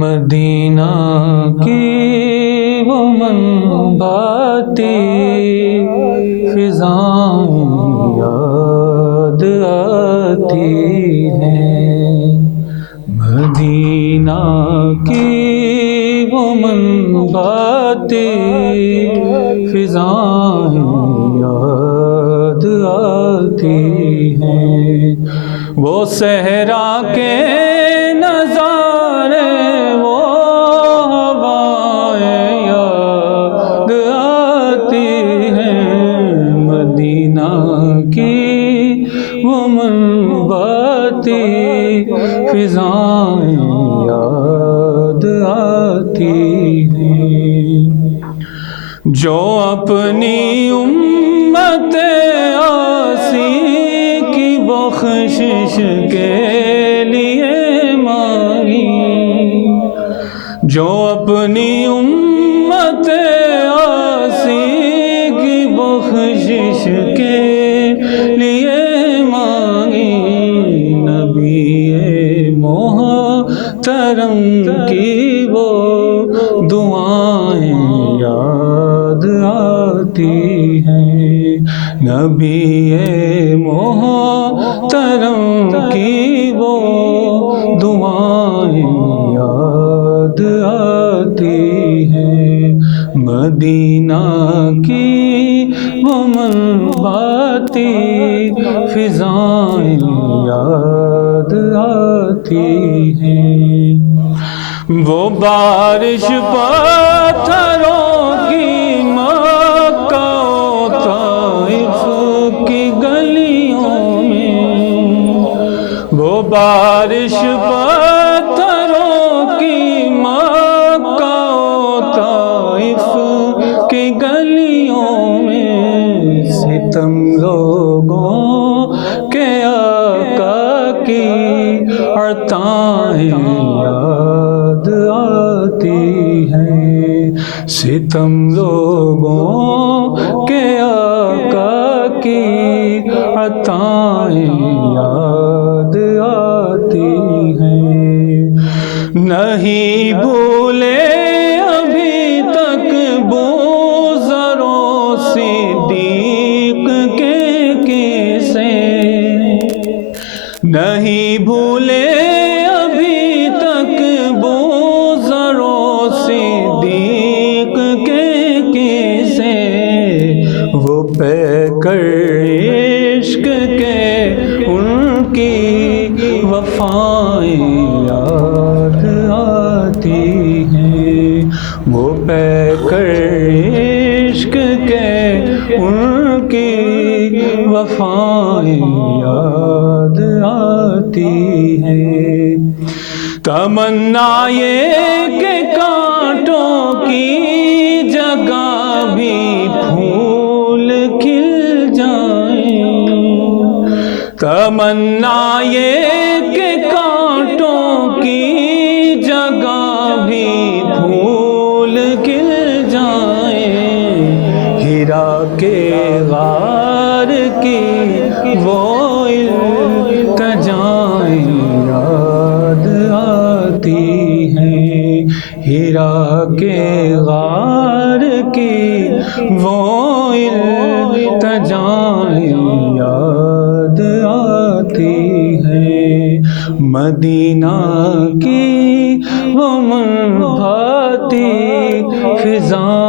مدینہ کی وہ منباتی فضائیں یاد آتی ہیں، مدینہ کی وہ منباتی فضائیں یاد آتی ہیں، وہ صحرا کے نظارے وہ ہوائیں یاد آتی ہیں، مدینہ کی وہ منباتی فضائیں یاد آتی ہیں، جو اپنی امت آسی کی بخشش کے لیے مانگی، جو اپنی امت آسی کی بخشش کے لیے مانگی، نبی محترم کی وہ دعائیں یاد آتی ہیں، نبی محترم کی وہ دعائیں یاد آتی ہیں، مدینہ کی وہ منباتی فضائیں یاد آتی ہیں، وہ بارش پتھروں کی مکہ و طائف کی گلیوں میں، وہ بارش پتھروں کی مکہ و طائف کی گلیوں میں، ستم لوگوں کے آقا کی عطائیں یاد آتی ہیں، ستم لوگوں کے آقا کی عطائیں یاد آتی ہیں، نہیں بھولے ابھی تک بوذر و صدیق کے قصے، نہیں بھولے ابھی تک بوذر و صدیق کے قصے، وہ پیکر عشق کے ان کی وفائیں یاد آتی ہیں، وہ پیکر عشق کے ان کی وفائیں یاد آتی ہیں، تمنا یہ کہ کانٹوں کی جگہ بھی پھول کھل جائیں، تمنا یہ کہ کانٹوں کی جگہ بھی پھول کھل جائیں، ہیرا کے غار کی وہ التجائیں یاد آتی ہیں، ہیرا کے غار کی وہ التجائیں یاد آتی ہیں، مدینہ کی وہ منباتی فضائیں